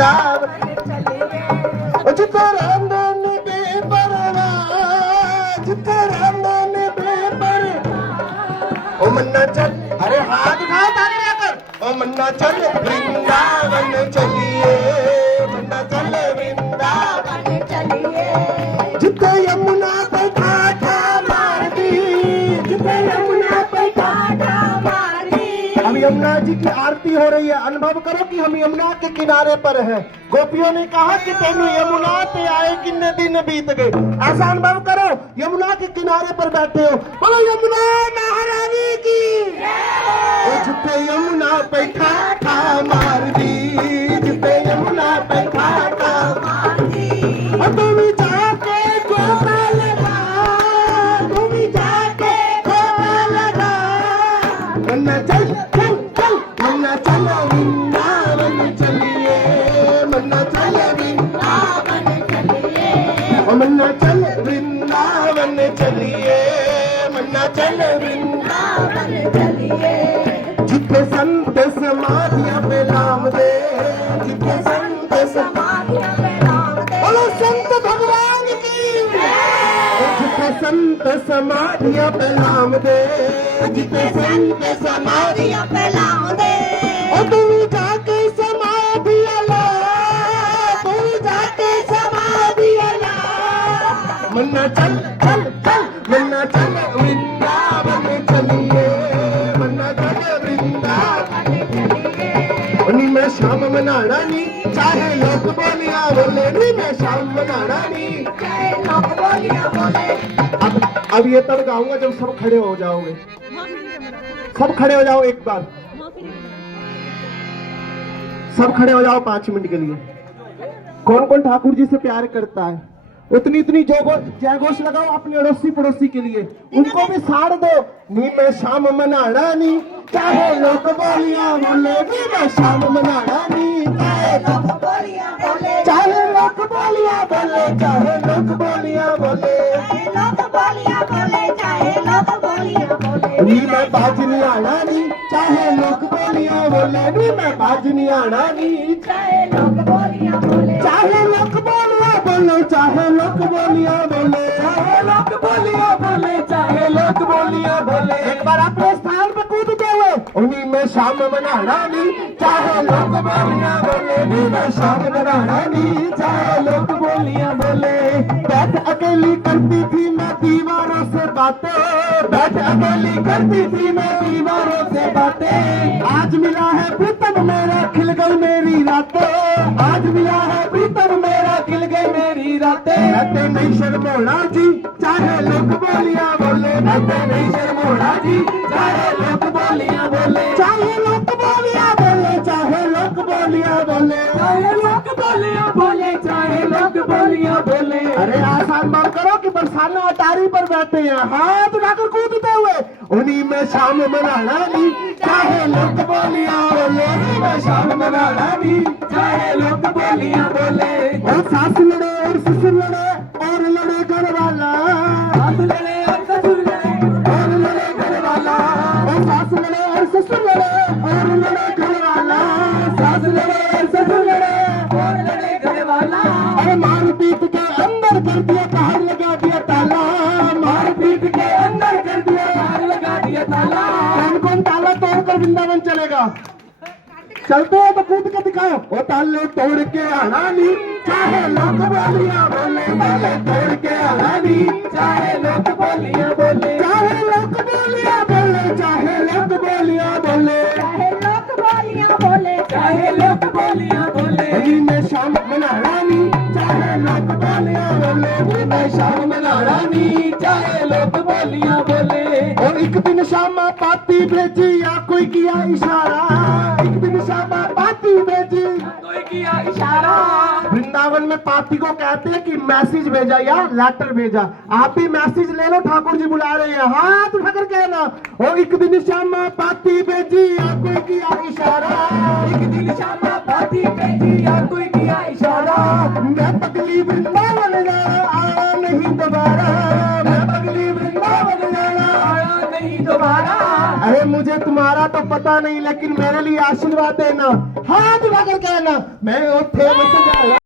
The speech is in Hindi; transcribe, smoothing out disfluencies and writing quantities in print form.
वृंदावन जिते रामदान बेपरवाह, जिते रामदान बेपरवाह। ओ मन्ना चल, अरे हाथ उठाओ ताली लेकर। ओ मन्ना चल वृंदावन चलिए, मन्ना चल वृंदावन चलिए। जिते यमुना पे कांटा मार दी, जिते यमुना पे कांटा मार दी। अब यमुना जी की आरती हो रही है, अनुभव करो कि हम यमुना के किनारे पर हैं। गोपियों ने कहा कि तेनू यमुना पे आए कितने दिन बीत गए। ऐसा अनुभव करो, यमुना के किनारे पर बैठे हो। बोलो यमुना महारानी की। जिते यमुना पे कांटा मार दी, जिते यमुना पे कांटा मार दी। और तुम जाके गोता लगा, तुम जाके गोता लगा। मन्ना चल चल चल, मन्ना चल वृंदावन चलिए, मन्ना चल वृंदावन चलिए। और मन्ना चल वृंदावन चलिए, मन्ना चल वृंदावन चलिए। जिथे संत समाधियां पे नाम दे, जिथे संत समाधियां पे नाम दे। बोलो संत भगवान की। जिथे संत समाधियां पे नाम दे, जिथे संत समाधियां पे नाम दे। और तू जाके समाधियां ला, तू जाके समाधियां ला। मन्ना चल चल चल, मन्ना चल वृंदावन चलिए, मन्ना चल वृंदावन चलिए। नी मैं शाम मनाना नी, चाहे लोग बोलिया बोले। नी मैं शाम मनाना नी, चाहे लोग बोलिया बोले। अब ये तब गाऊंगा जब सब खड़े हो जाओगे। सब खड़े हो जाओ एक बार, सब खड़े हो जाओ 5 मिनट के लिए। कौन कौन ठाकुर जी से प्यार करता है उतनी इतनी जय घोष लगाओ अपने अड़ोसी पड़ोसी के लिए, उनको भी साड़ दो। नी मैं शाम मनाना नी, चाहे लोग बोलिया बोले। नी मैं शाम मनाना नी, चाहे लोग बोलिया बोले। चाहे लोग बोलिया बोले, चाहे लोग बोलिया बोले। लोग बोलिया बोले, चाहे लोग बोलिया बोले। नी मैं बाजनी आना नी, चाहे लोग बोलिया बोले। नी मैं बाजनी आना नी, चाहे लोग बोलिया बोले। चाहे लोग बोलिया बोले, चाहे लोग बोलिया बोले। चाहे लोग बोलिया बोले, चाहे लोग बोलिया बोले। एक बार अपने स्थान पे कूदते हुए। उन्हीं में शाम मनाना नी, चाहे लोग बोलिया बोले। नी मैं शाम मनाना नी, चाहे लोग बोलिया बोले। बैठ अकेली करती थी मैं दीवारों से बातें, बैठ अकेली करती थी मैं दीवारों से बातें। आज मिला है प्रीतम मेरा, खिल गई मेरी रातें। आज मिला है प्रीतम मेरा, खिल गई मेरी रातें। रहते नहीं शर्मोड़ा जी, चाहे लोग बोलिया बोले। रहते नहीं शर्मोड़ा जी, चाहे लोग बोलिया बोले। चाहे लोग बोलिया बोले, चाहे लोग बोलिया बोले। चाहे लोग बोलिया बोले, चाहे लोग बोलिया बोले। अरे आसान बात करो कि बरसाना अटारी पर बैठे हैं, हाथ उठाकर कूदते हुए। उन्हीं में शाम मनाना नी, चाहे लोग बोलिया बोले। मैं शाम मनाना नी, चाहे लोग बोलिया बोले। और सास लड़े और ससुर लड़े और लड़े घर वाला। सास लड़े और ससुर लड़े और लड़े घर वाला। और सास लड़े और ससुर लड़े और लड़े घर वाला। सास लड़े और ससुर लड़े और लड़े घर वाला। अरे मार पीट के अंदर कर दिया, बाहर लगा दिया ताला। मार पीट के अंदर कर दिया, बाहर लगा दिया ताला। कौन कौन ताला तोड़कर वृंदावन चलेगा? चलते हो तो कूद के दिखाओ। वो ताले तोड़ के आना नी, चाहे लोग बोलिया बोले। ताले तोड़ के आना नी, चाहे लोग बोलिया बोले। चाहे लोग बोलिया बोले, चाहे लोग बोलिया बोले। चाहे लोग बोलिया बोले, चाहे लोग बोलिया बोले। मैं शाम मनाना नी, चाहे लोग बोलिया बोले। मैं शाम मनाना नी, चाहे लोग बोलिया बोले। और एक दिन शामा पाती भेजी या कोई किया इशारा। एक दिन शामा पाती भेजी, कोई किया इशारा। वृंदावन में पाती को कहते हैं कि मैसेज भेजा या लेटर भेजा। आप भी मैसेज ले लो, ठाकुर जी बुला रहे हैं, हाथ उठाकर कहना। और एक दिन शामा पाती भेजी या कोई किया इशारा। एक दिन शामा पाती भेजी या कोई किया इशारा। मैं पगली वृंदावन जाना आया नहीं दोबारा। मैं पगली वृंदावन जाना आया नहीं दोबारा। अरे मुझे तुम्हारा तो पता नहीं, लेकिन मेरे लिए आशीर्वाद देना। हाथ उठा करके आना मैं उठे बस जा